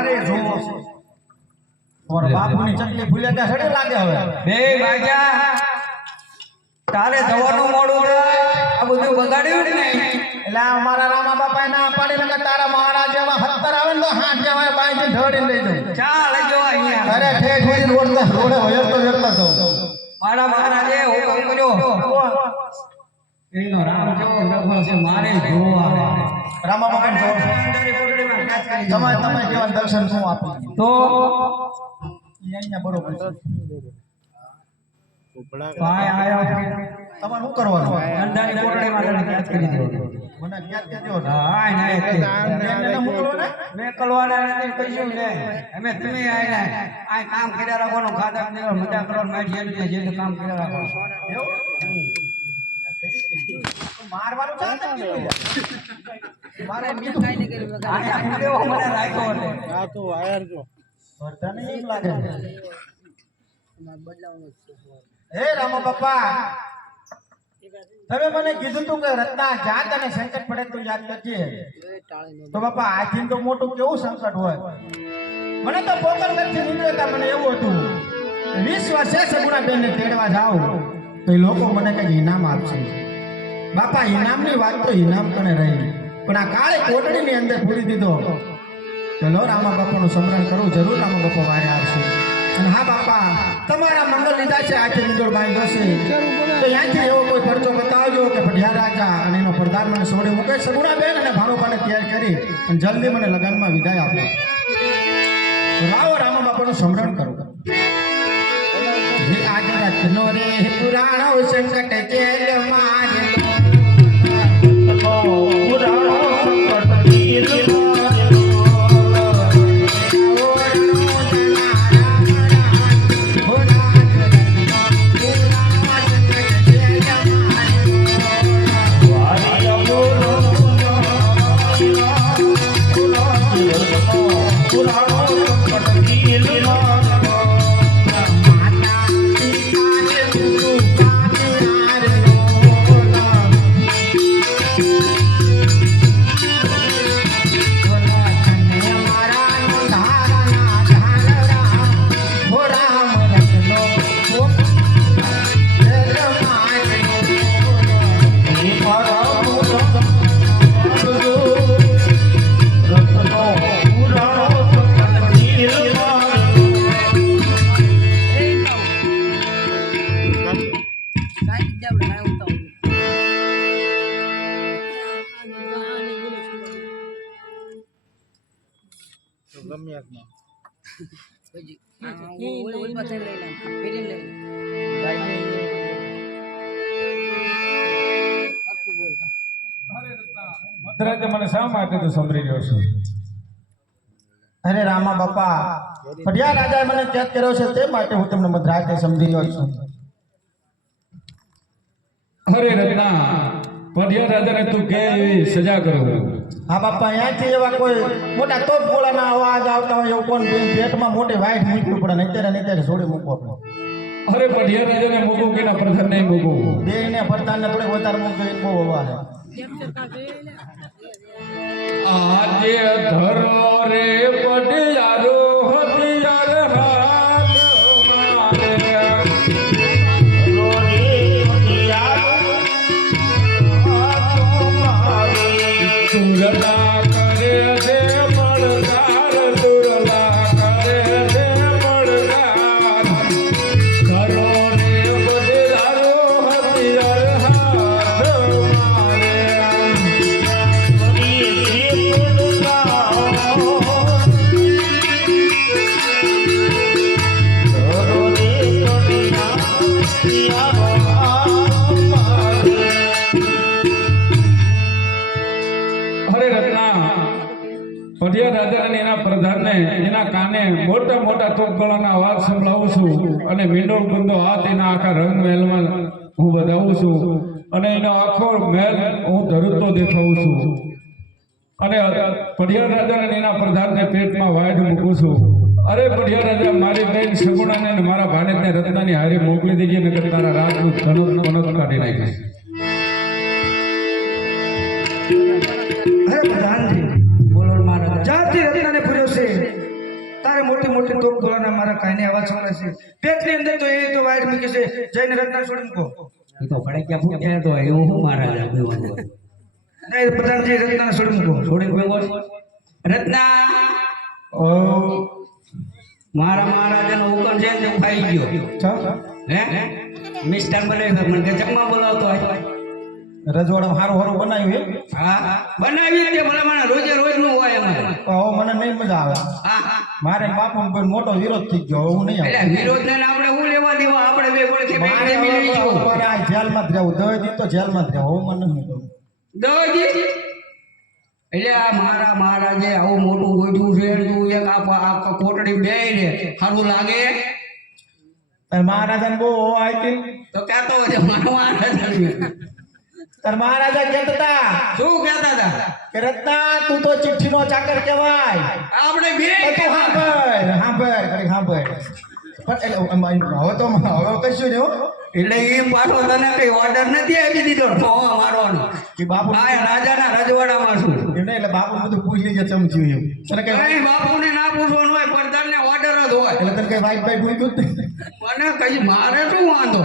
મારે જોવો છે ઓર બાપુની ચટલી ભૂલે કે સડે લાગે હવે બે વાગ્યા તારે જવાનું મોડું થાય આ બધું બગાડ્યું ને એટલે અમારા રામા બાપા ના પાડી ને તારા મહારાજ જેવા 70 આવે ને તો હાથ જેવા બાંધી ઢોડીને લઈ જાઉં ચાલ જો અહીંયા અરે ઠેઠ સુધી રોડે વયરતો જાઉં મારા મહારાજે હુકમ કર્યો એનો રામ જેવો રઘો છે મારે જોવો આવે રામા બાપા જો તમે કેવા દર્શન શું આપી તો અહીંયા બરોબર છે ભાઈ આયો તમારે શું કરવાનું અંડાની કોટડીમાં તને કેદ કરી દેવો મને યાદ કે દેવો હા એને મોકલો ને મેં કલવાના નથી કઈશું ને અમે તમે આયા આ કામ કર્યા રાખવાનું ખાધા પીવા મજા કરવાનું મારી જેમ જે કામ કર્યા રાખવાનું એવું મારવાનું ચાલતું મારે મીઠું કાઈ નહીં કર્યું આ દેવો મને રાખ્યો ને આ તો વાયર જો વર્ધન એમ લાગે હે રામા બાપા તમે મને કીધું તું કે રત્ના જાત અને સંકટ પડે તો યાદ કરજે તો બાપા આથી તો મોટું કેવું સંકટ હોય મને તો પોકર નથી નીકળતા મને એવું હતું 20 વર્ષે સગુણા બેન ને તેડવા જાવ તો એ લોકો મને કઈ ઇનામ આપશે બાપા ઇનામની વાત તો ઇનામ કણે રહી પણ આ કાળે કોટડીની અંદર પૂરી દીધો ચલો રામા બાપાનું સ્મરણ કરું જરૂર રામા બાપા વારે આવશે અને હા બાપા તમારા મંગળ લીધા છે આથી મંગળ બાંધ્યો છે તો ત્યાંથી એવો કોઈ પરચો બતાવજો કે ભઢિયા રાજા અને એનો પ્રધાન મને છોડી મૂકે સગુણા બેન અને ભાણુભાને તૈયાર કરી અને જલ્દી મને લગ્નમાં વિદાય આપો રાવો રામા બાપાનું સ્મરણ કરો આજ રત્નો રે પુરાણો સંકટ જેલ મારે પુરાણો સંકટ જેલ મને શા માટે તું સમરી રહ્યો છું? અરે રામા બાપા ભઢિયા રાજાએ મને કેદ કર્યો છે તે માટે હું તમને મધરાતે સમજી રહ્યો છું અરે રત્ના ભઢિયા રાજાને તું કેવી સજા કરો? હા બાપા અહીંયાથી એવા કોઈ મોટા તોપ ગોળાના અવાજ આવતા હોય એવું કોણ પેટમાં મોટી વાઈટ મૂકવું પડે નહીં છોડી મૂકવો પડે અરે ભઢિયા રાજાને મૂકું કે ના પ્રધાન નહીં મૂકું? બે ને પ્રધાનને થોડી વધારે મૂકજો એ બહુ અવાજ આજે ધરો રે પડિયારો હતિયાર હાથ મારે ધરો રે પડિયારો હાથ મારે તુરલા કરે દે મળદાર તુરલા કરે દે મળદાર ધરો રે પડિયારો હતિયાર હાથ મારે ભઢિયા રાજા અને એના પ્રધાનને એના કાને મોટા મોટા તોપગોળાના અવાજ સંભળાવું છું અને મીંડોળ ગુંદો હાથ એના આખા રંગ મહેલમાં હું વધાવું છું અને એનો આખો મહેલ હું ધરુતો દેખાવું છું અને ભઢિયા રાજા અને એના પ્રધાનને પેટમાં વાઢ મૂકું છું. અરે ભઢિયા રાજા મારી બેન સગુણાને અને મારા ભાણેજને રત્નાની હારે મોકલી દેજે નકર તારા રાતનું ધનુષ કાઢી નાખીશ. અરે પ્રધાનજી જાતિ રત્નાને પૂર્યો છે મોટી તોપ ગોળાના મારા કાઈને અવાજ સંભળાય છે પેટની અંદર તો એ તો વાઈટ મૂકે છે જઈને રત્ના છોડી મૂકો એ તો પડે ક્યાં ફૂટ્યા તો એવું શું મહારાજા બીવાનું નહીં પ્રધાનજી રત્ના છોડી મૂકો થોડીક ભેગો રત્ના ઓ મારા મહારાજાનો હુકમ છે ને હું ખાઈ ગયો ચા હે મિસ્ટર બને મને કે જમવા બોલાવતો હોય રજવાડા હારું હારું બનાવ્યું એમ હા બનાવી દે ભલા મને રોજે રોજ નું હોય અમારે તો હવે મને નહીં મજા આવે હા હા મારે બાપુ કોઈ મોટો વિરોધ થઈ ગયો હવે હું નહીં આવું. એટલે વિરોધ ને આપણે હું લેવા દેવા આપણે બે પડખે બે મારે પ્રેમી હવે લઈશું મારે આ જેલમાં જ રહેવું દવા દી તો જેલમાં જ રહેવું હવે મને નહીં ગમતું. દવાજી એટલે આ મારા મહારાજે આવું મોટું ગોઠવું છે તું એક આ કોટડી બે રે સારું લાગે તાર મહારાજાને બહુ આઈતી તો કહેતો હોય છે મારા મહારાજા તાર મહારાજા કહેતા હતા શું કહેતા હતા કે રત્ના તું તો ચિઠ્ઠીનો ચાકર કહેવાય આપણે બે તો તું સાંભળ સાંભળ ઘડીક સાંભળ પણ એટલે હવે તો હવે કશું નહીં હો. એટલે એ પાછો તને કઈ ઓર્ડર નથી આપી દીધો ઠોવા મારવાનો કે બાપુ આ રાજાના રજવાડામાં છું એમ નહીં એટલે બાપુ બધું પૂછી લેજે ચમચ્યું એમ તને કઈ કઈ બાપુને ના પૂછવાનું હોય પ્રધાનને ઓર્ડર જ હોય એટલે તને કઈ વાઈટ ભાઈ પૂછ્યું જ નહીં. મને કઈ મારે શું વાંધો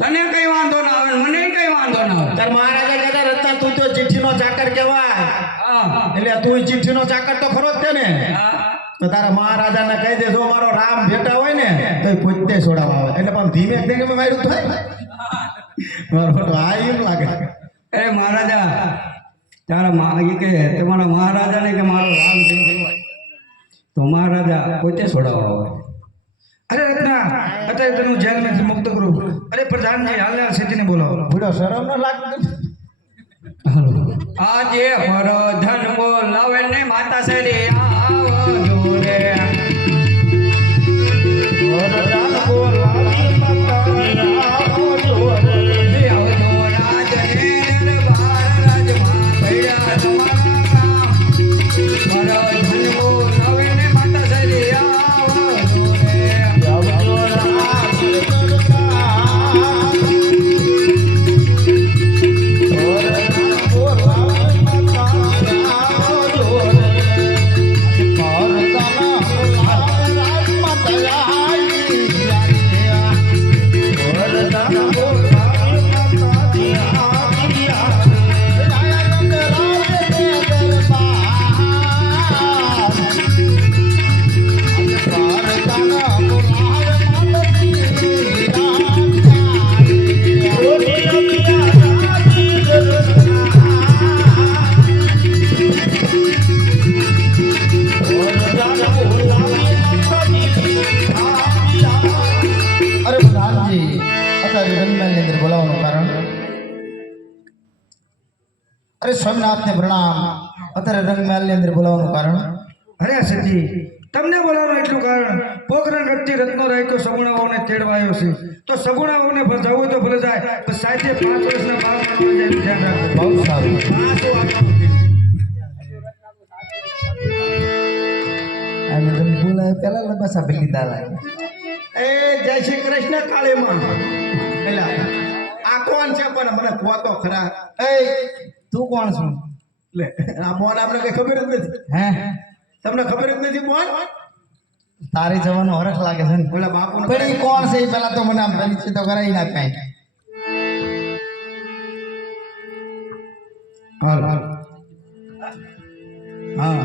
તને કઈ વાંધો ના આવે મને કઈ વાંધો ના આવે તાર મહારાજા કહેતા રત્ના તું તો ચિઠ્ઠીનો ચાકર કહેવાય હા એટલે તું ચિઠ્ઠીનો ચાકર તો ખરો જ છે ને હા તો તારા મહારાજાને કહી દે જો મારો રામ ભેટા હોય ને તો એ પોતે છોડાવવા આવે એટલે પણ ધીમે ધીમે માર્યું થાય મારો ફોટો આ એમ લાગે એ મહારાજા તારા એ કે તમારા મહારાજાને કે મારો રામ જેમ કહેવાય તો મહારાજા પોતે છોડાવવા હોય અરે રત્ના અત્યારે તને હું જેલમાંથી મુક્ત કરું અરે પ્રધાનજી હાલને સીધીને બોલાવો ભૂડો શરમ ન લાગતું આજે વરધન બોલાવે ને માતા સરી આવજો રે વરદાન બોલાવી આવજો રે. આવજો રાજ ને દરબાર રાજમાં ભૈયા તમારા કામ વરધન બોલાવે ને માતા સરી આવજો રે આવજો રામ દરબાર. વરદાન બોલાવી આવજો રે. અરે પ્રધાનજી અત્યારે રંગમહેલની અંદર બોલાવવાનું કારણ અરે સ્વામિનાથને પ્રણામ અત્યારે રંગમહેલની અંદર બોલાવવાનું કારણ અરે સજી તમને બોલાવવાનું એટલું કારણ પોખરણ રત્તી રત્નો રાખ્યો સગુણાઓને તેડવાયો છે તો સગુણાઓને જવું હોય તો ભલે જાય પણ સાથે 5 વર્ષના બાળકોને જાય એનું ધ્યાન રાખજો બહુ સારું અને તમે બોલાય પેલા લબાસા ભેલી દાલા એ જય શ્રી કૃષ્ણ કાળીમાં પેલા આ કોણ છે પણ મને પોતો ખરા એ તું કોણ છું લે આ મોન આપણે કઈ ખબર જ નથી હે તમને ખબર જ નથી મોન તારી જવાનો હરખ લાગે છે ને પેલા બાપુ પણ ઈ કોણ છે ઈ પેલા તો મને આમ પરિચય તો કરાવી ના કાંઈ હાલ હાલ હા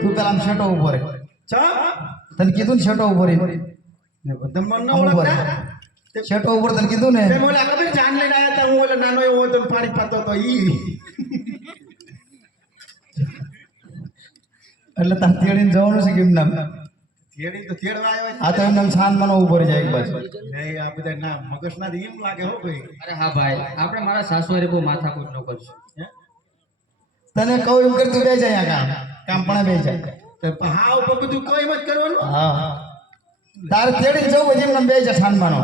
તું પેલા આમ શેટો ઉભો રે ચા તને કીધું ને શેટો ઉભો રે તમને ન આમ ઉભો રે ઓળખતા શેટો ઉપર તને કીધું ને તે મોલા ખબર જાન લઈને આવ્યા હતા હું ઓલો નાનો એવો હતો ને પાણી પાતો તો ઈ એટલે તાર તેડીને જવાનું છે કેમ નામ થેડી તો થેડવા આવ્યો આ તો એમ નામ શાન મનો ઉભો રહી જાય એક બાજુ નહીં આ બધા ના મગજના જ એમ લાગે હો ભાઈ અરે હા ભાઈ આપણે મારા સાસુવારે બહુ માથાકૂટ ન કરશું હે? તને કહું એમ કરતું બે જાય આ કામ પણ બે જાય તો હા ઉપર બધું કોઈ મત કરવાનું હા તારે તેડીને જવું હોય એમ નામ બે જાય શાન માનો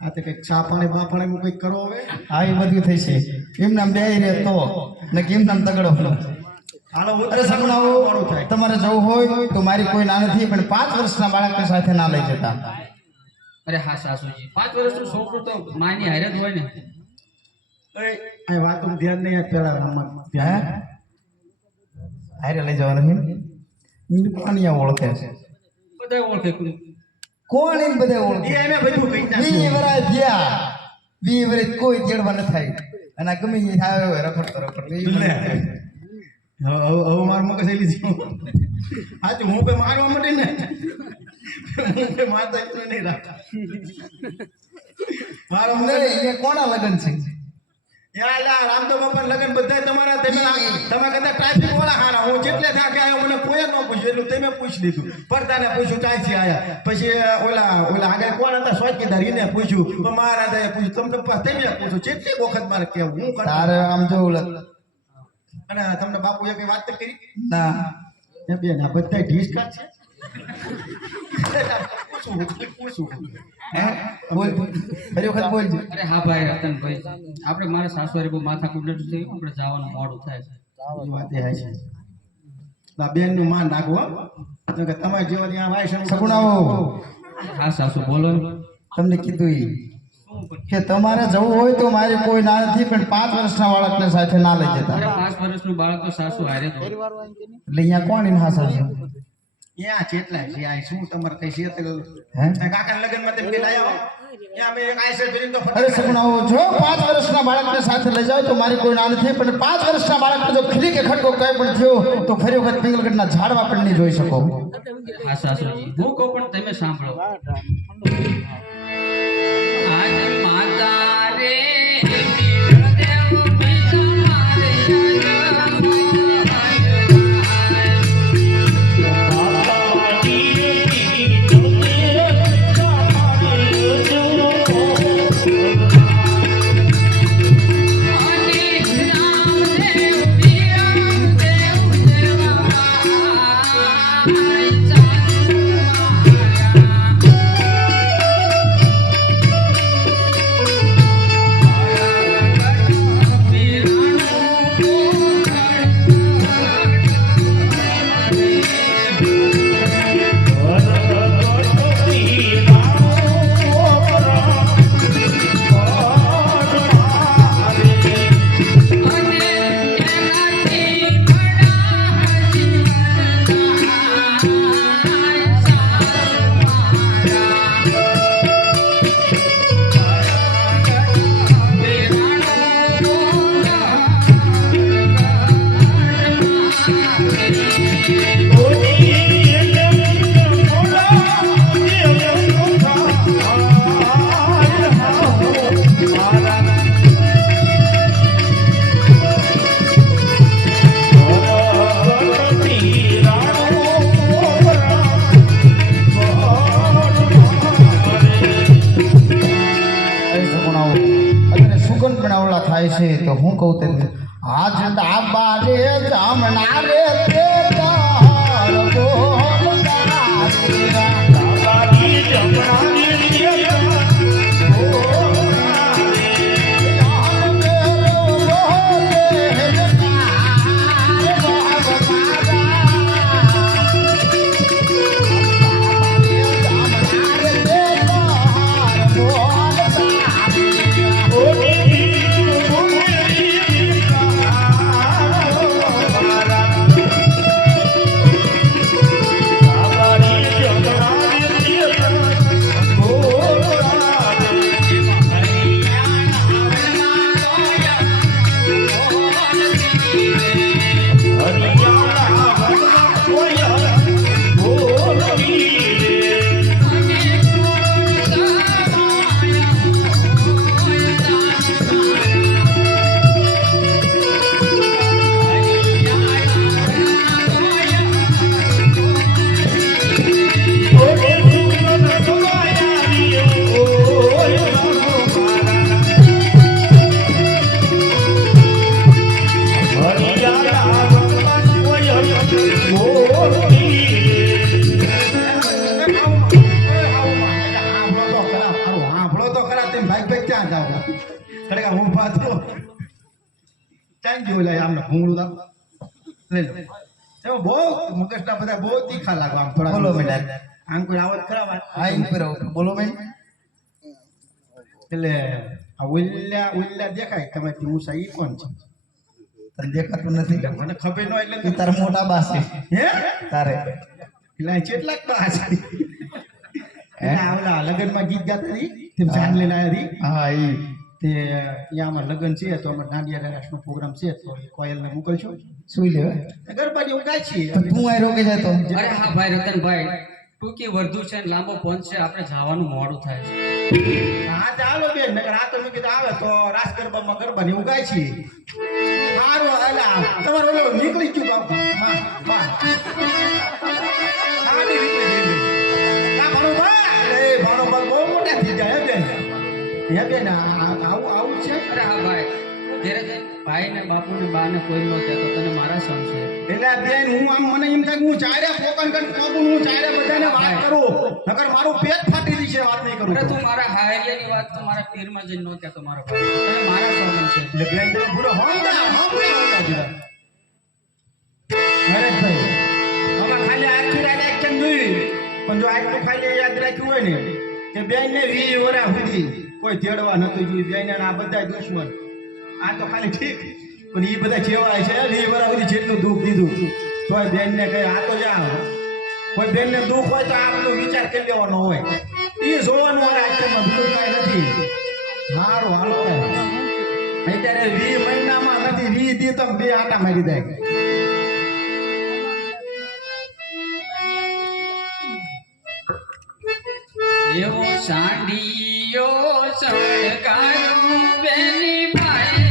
આ તો કઈક ચા પાણી બા પાણી કઈક કરો હવે હા એ બધું થઈ છે એમ નામ બે રે તો ને કેમ નામ તગડો હાલો હું અરે સગુણાઓ મોડું થાય તમારે જવું હોય તો મારી કોઈ ના નથી પણ 5 વર્ષના બાળકને સાથે ના લઈ જતા અરે હા સાસુજી 5 વર્ષનું છોકરું તો માની હારે જ હોય ને આ વાતનું ધ્યાન નહીં આપ પેલા મમ્મા હે હારે લઈ જવાનું છે ઈ કોણ અહીંયા ઓળખે છે બધા ઓળખે કોણ એને બધા એ ઓળખે એને બધું કહી નાખ્યું. 20 વર્ષ થયા 20 વર્ષ કોઈ તેડવા ન થાય અને આ ગમે એ આવે હોય રખડતો રખડતો ઈ મને લે. હવે મારું મગજ એલી ગયું. હાચું, હું કઈ મારવા માંડી ને હું કઈ મારતા એટલું નહીં રાખતા. મારો મગજ નહીં, એ કોના લગન છે યા લા રામદેવ બાપા લગન બધા તમારા તમે કદાચ ટ્રાફિક વાળા હારા હું જેટલે થાકે આવ્યો મને કોઈ ન પૂછ્યું એટલું તમે પૂછી લીધું પડતાને પૂછ્યું ચાલથી આયા પછી ઓલા આગળ કોણ હતા ચોકીદાર એને પૂછ્યું પણ મહારાજાએ પૂછ્યું તમને તમે પૂછ્યું કેટલી વખત મારે કેવું હું કરતા તારે આમ જો અને તમને બાપુએ કઈ વાત તો કરી ના એ બેન આ બધા ઢીસકા છે પૂછું હે બોલ ફરી વખત બોલજો અરે હા ભાઈ રતનભાઈ આપણે મારા સાસુવારે બહુ માથા કુંડળ થયું આપણે જવાનું મોડું થાય છે એ વાત એ હાચી. આ બેનનું માન રાખો હો. નકર તમારે જેવા ત્યાં વાય સગુણાઓ હા સાસુ બોલો ને. તમને કીધું ઈ કે તમારે જવું હોય તો મારી કોઈ ના નથી પણ 5 વર્ષના બાળકને સાથે ના લઈ જતા અરે 5 વર્ષનું બાળક તો સાસુ હારે તો એટલે અહીંયા કોણ એને હાસલ છે ત્યાં જેટલા છે આ શું તમારે કઈ છે તો હે કાકા લગનમાં તમે લાયા હો ત્યાં અમે એક આઈસર ભરીને તો અરે સગુણાઓ જો 5 વર્ષના બાળકને સાથે લઈ જાઓ તો મારી કોઈ ના નથી પણ 5 વર્ષના બાળકને જો ખીલી કે ખટકો કઈ પણ થયો તો ફરી વખત પિંગલગઢના ઝાડવા પણ નહીં જોઈ શકો હા સાસુજી હું કહું પણ તમે સાંભળો આજ માતા રે દેવ થાય છે તો હું કહું તે આજ ડાબા રે જામણા રે તે તાર બોલો મેડમ બોલો મેડમ એટલે આ ઉલ્લા દેખાય તમે ઊંચા ઈ કોણ છે તને દેખાતું નથી મને ખબર ન એટલે એ તારા મોટા બા છે હે તારે એટલે કેટલાક પાસ ઓલા લગ્નમાં ગીત ગાતા હતી તેમ જાન લઈને આવ્યા હતી હા એ તે અહીંયા અમારે લગ્ન છે તો અમે દાંડિયા રાસનો પ્રોગ્રામ છે તો એ કોયલને મોકલશો સુઈ લેવાય ગરબા જેવું ગાય છીએ તો તું આ રોકે જાય તો અરે હા ભાઈ રતનભાઈ ટૂંકી વર્ધુ છે ને લાંબો પંચ છે આપણે જવાનું મોડું થાય છે હા ચાલો બેન નકર આ તમે કીધું આવે તો રાસ ગરબામાં ગરબા ને એવું ગાય છીએ સારું હાલા તમારે ઓલો નીકળી ગયું બાપુ હા ભાણો બહુ મોટા થઈ જાય હે બેન આવું છે અરે હા ભાઈ ઘેરે જઈને ભાઈ ને બાપુ ને બા ને કોઈ નો કહેતો તને મારા સમ છે એટલે બેન હું આમ મને એમ થાય કે હું ચાર્યા પોકન કન પોકું હું ચાર્યા બધાને વાત કરું નકર મારું પેટ ફાટી દીશે વાત નહીં કરું અરે તું મારા હાયરિયાની વાત તો મારા પીરમાં જઈને નો કહેતો મારો ભાઈ તને મારા સમ છે એટલે બેન તમે પૂરો હોંદા જરા અરે ભાઈ હવે ખાલી આખી રાત એક્શન જોઈ પણ જો આટલું ખાલી યાદ રાખ્યું હોય ને કે બેન ને 20 વર્ષ સુધી કોઈ તેડવા નતું જોયું બેન આ બધા દુશ્મન આ તો ખાલી ઠીક પણ એ બધા જેવા છે 20 વર્ષ સુધી જેટલું દુઃખ દીધું તોય બેન ને કહે આ તો જા કોઈ બેન ને દુઃખ હોય તો આપણો વિચાર કરી લેવાનો હોય એ જોવાનું હોય આશ્ચર્યમાં બીજું કાંઈ નથી સારું હાલો અત્યારે 20 મહિનામાં નથી 20 દી તો 2 આટા મારી દે એવો સાંડિયો સળગાયો બેની ભાઈ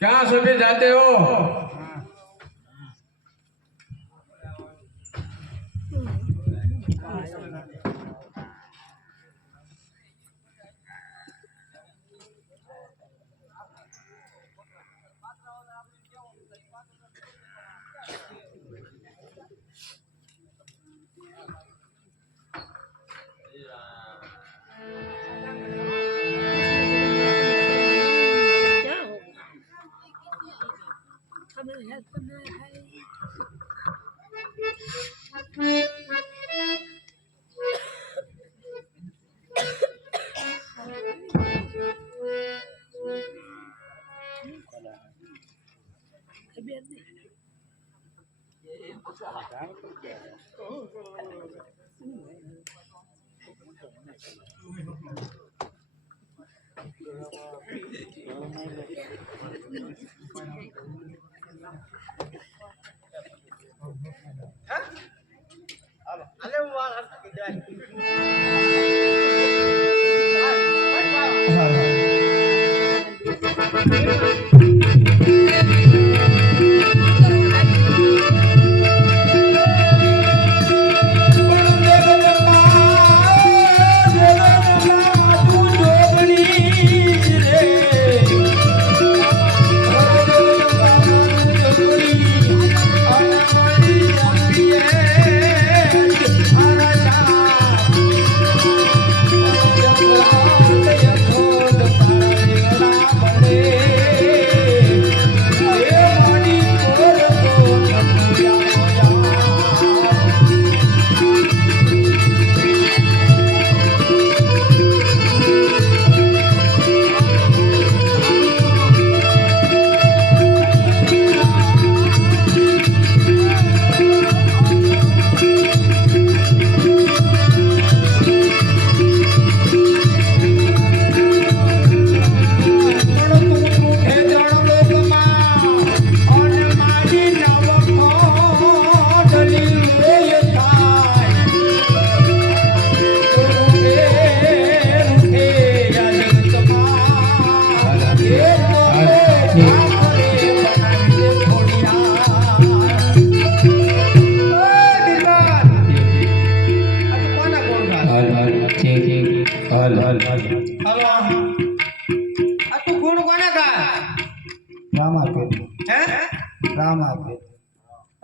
क्या सभी जाते हो?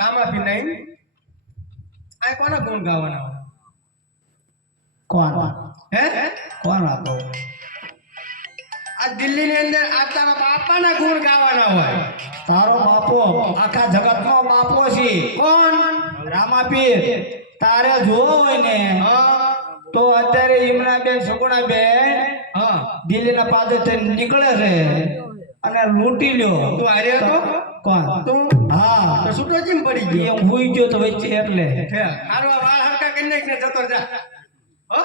આમાંથી નહીં આ કોના ગુણ ગાવાના હોય? કોણ હે કોણ આપો આ દિલ્હી ની અંદર આ તારા બાપાના ગુણ ગાવાના હોય. તારો બાપો આખા જગતનો બાપો છે કોણ? રામાપીર તારે જોવો હોય ને હા તો અત્યારે ઈમરાબેન સગુણાબેન હા દિલ્હીના પાદે થઈને નીકળે છે અને લૂંટી લ્યો. તું હારે હતો? કોણ તું હા તો છૂટો કેમ પડી એ ગયો? હું હુઈ ગયો તો વચ્ચે એટલે હે હારો આ વાળ હરકા કરી નાખ ને જતો જા. હો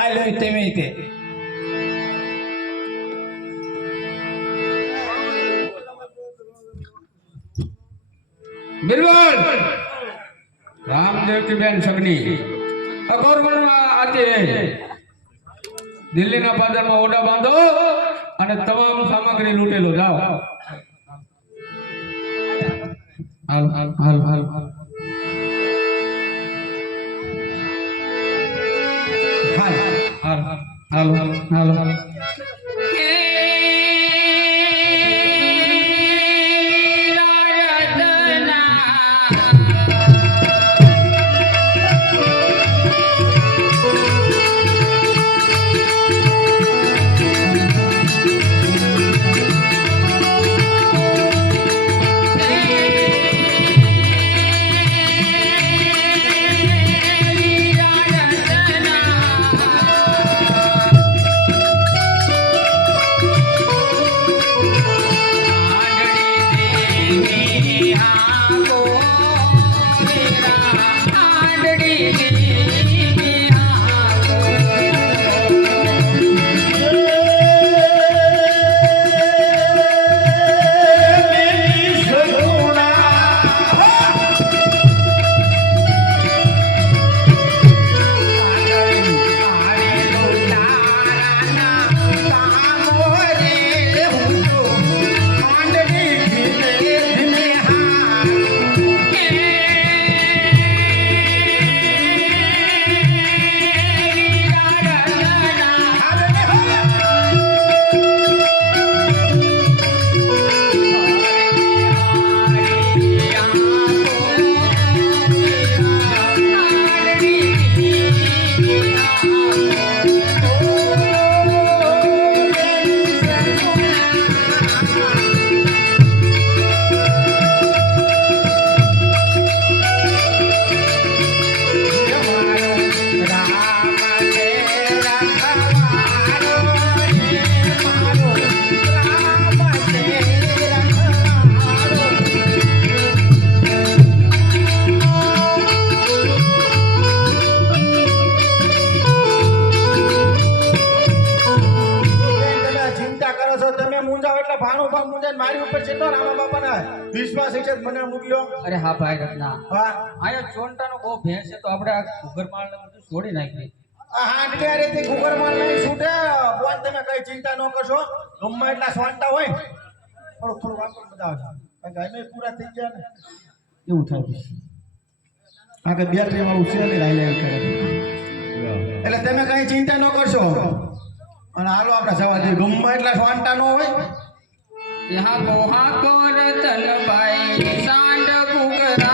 આ લો તમે તે બિરબલ રામદેવ की બેન સગની અગોરવનમાં આતે દિલ્હીના પાદરમાં ઓડા બાંધો અને તમામ સામગ્રી લૂંટેલો જાઓ. હાલ હાલ હાલ હાલ હાલ હાલ હાલ હાલ હાલ મારી ઉપર કેટલો રામા બાપાના વિશ્વાસ છે મને મોકલ્યો. અરે હા ભાઈ રત્ના, હા આયો ચોંટાનો બહુ ભેંસ છે તો આપણે આ ઘુગરમાળ ને બધું છોડી નાખી. આ હાંડ ક્યારે થી ગુગરમાળ નહીં છૂટે. બોન તમે કઈ ચિંતા ન કરશો. ગમે એટલા સ્વાંટા હોય થોડું થોડું વાપર બધા આવશે. કારણ કે અમે પૂરા થઈ ગયા ને એવું થાય પછી. આ કે બેટરી વાળું છે ને લાઈ કરે. એટલે તમે કઈ ચિંતા ન કરશો. અને હાલો આપણે જવા દઈએ. ગમે એટલા સ્વાંટા ન હોય. यहाँ को हाको रतन भाई सांड घुगरा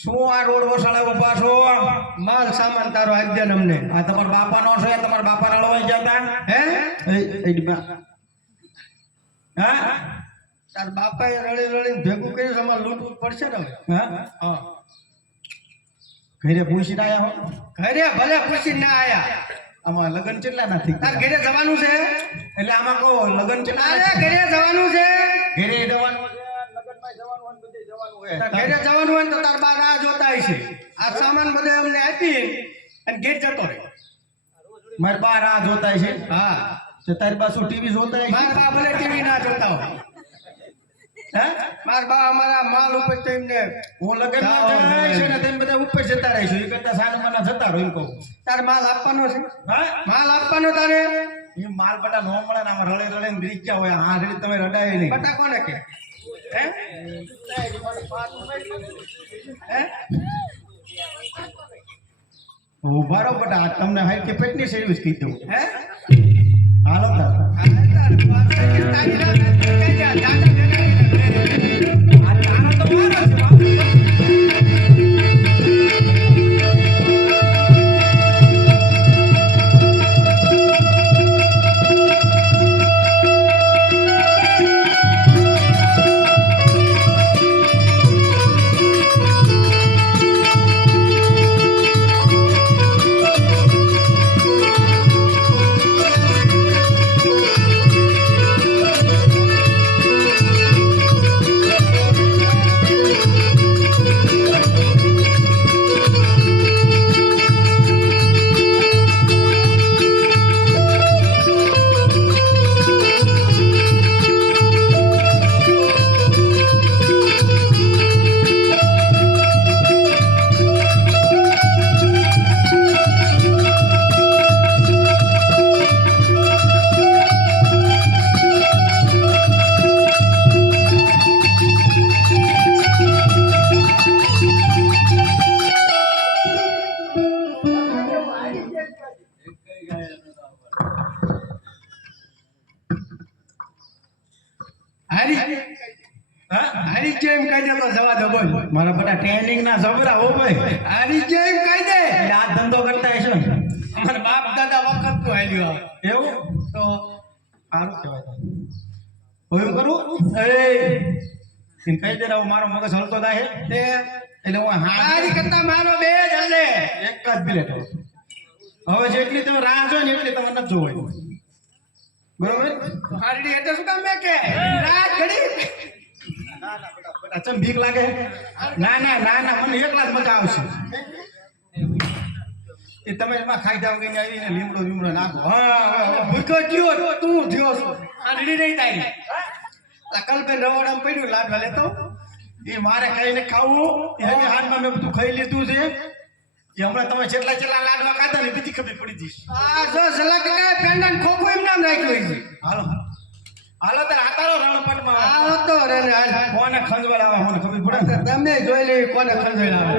શું આ રોડ વસાડે ઉભા છો? માલ સામાન તારો આપી દે ને અમને. આ તમારા બાપાનો છે. તમારા બાપાના લવાઈ ગયા હતા હે હા તાર બાપાએ રડી રડીને ભેગું કર્યું છે. અમારે લૂંટવું પડશે ને હવે. હા ઘરે પૂછીને આયા હો. ઘરે ભલે પૂછી ના આયા. આમાં લગન કેટલા નથી? તાર ઘરે જવાનું છે? એટલે આમાં કહો લગન કેટલા તારે ઘરે જવાનું છે? ઘરે જવાનું છે, લગનમાં જવાનું હોય, બધે જવાનું હોય. તાર ઘરે જવાનું હોય ને તો તાર બા રાહ જોતા હશે. આ સામાન બધે અમને આપી અને ઘેર જતો રહે. મારા બા રાહ જોતા છે. હા તો તારી બાસુ ટીવી જોતા હશે. મારા બા ભલે ટીવી ના જોતા હોય. હે મારા બા અમારા માલ ઉપર તો એમને હું લગન માં જાય છે ને તેમ બધા ઉપર જતા રહીશું. એ કરતા સાનું મને જતા રહો એમ કહું. તાર માલ આપવાનો છે? હા માલ આપવાનો તારે? એ માલ બટા નો મળે ને આમાં રડે રડે ને ગ્રીક ક્યાં હોય. આ રીતે તમે રડાય નહીં. બટા કોને કે હે હે ઉભા રહો બટા. આ તમને હાઈ કે પેટની સર્વિસ કહી દઉં. હે હાલો તાર. આ તારા તો મારા છે બાપ. હારી કેમ કહી દે તો જવા દો બોલ. મારા બધા ટ્રેનિંગ ના જબરા હો ભાઈ. હારી કેમ કહી દે? એટલે આ ધંધો કરતા હશો ને. અમારા બાપ દાદા વખત નું હાલ્યું આવે. એવું તો સારું કહેવાય. હું એમ કરું એ કહી દે રહો મારો મગજ હલતો થાય તે એટલે હું હારી કરતા મારો બે જ હલે. એક જ પ્લેટ હવે જેટલી તમે રાહ જો ને એટલી તમે નથી જોવાય. બરોબર. હારી એટલે શું કામ મેં કે રાત ઘડી અચમ ભીખ લાગે? ના ના ના ના મને એકલા જ મજા આવશે. એ તમે એમાં ખાઈ જાવ ગઈને આવીને લીમડો નાખો. હા ભૂખ્યો થયો તું થયો છો. હારી નહીં તારી આ કલ્પે રવાડામાં પડ્યું લાડવા લેતો. એ મારે કઈને ખાવું એની હાથમાં મેં બધું ખાઈ લીધું છે. એ હમણાં તમે જેટલા લાડવા ખાધા ને બીજી ખબર પડી જઈશ. આ જો સલા કાકા પેંડા ખોખો એમ નામ રાખ્યું છે. હાલો હાલો તાર આતારો રણપટમાં આવો તો રે ને હાલ. કોને ખંજવાળ આવે મને ખબર પડે ને? તમે જોઈ લે કોને ખંજોઈ આવે.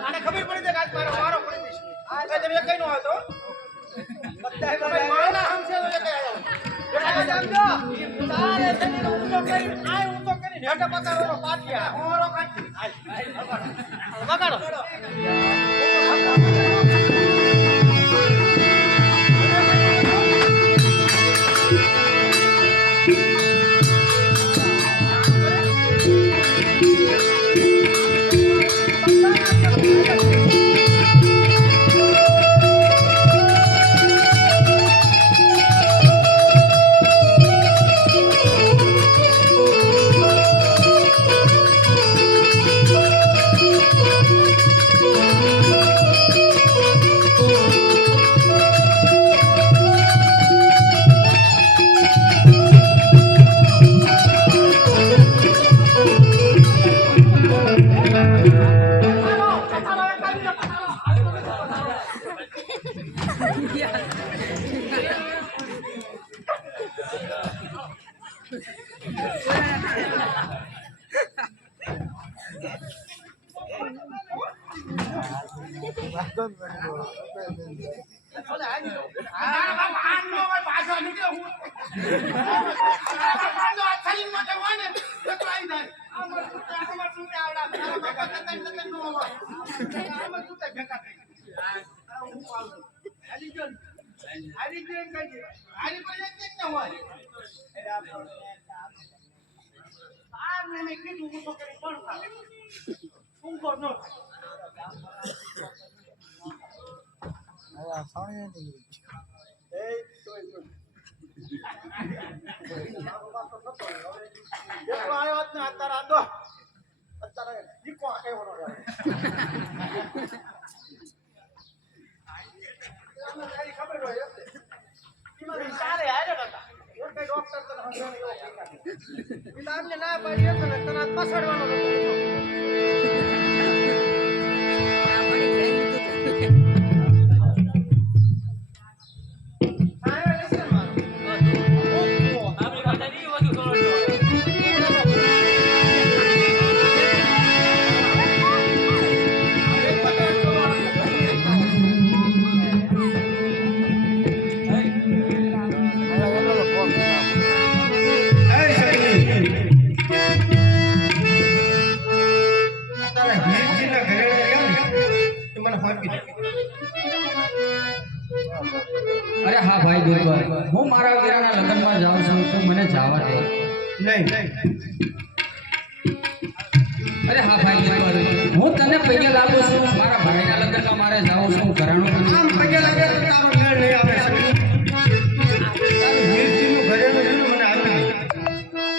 હાલો ખબર પડી છે કે આજ મારો વારો પડી જશે. તમે એક કઈ નો આવતો બધા માના હમસે તો એક આવ્યો. સમજો તારે તને ઊંચો કરી આ ઊંચો કરી હેઠા પતારો પાટિયા ઓરો કાઢી વગાડો. નહીં અરે હા ભાઈ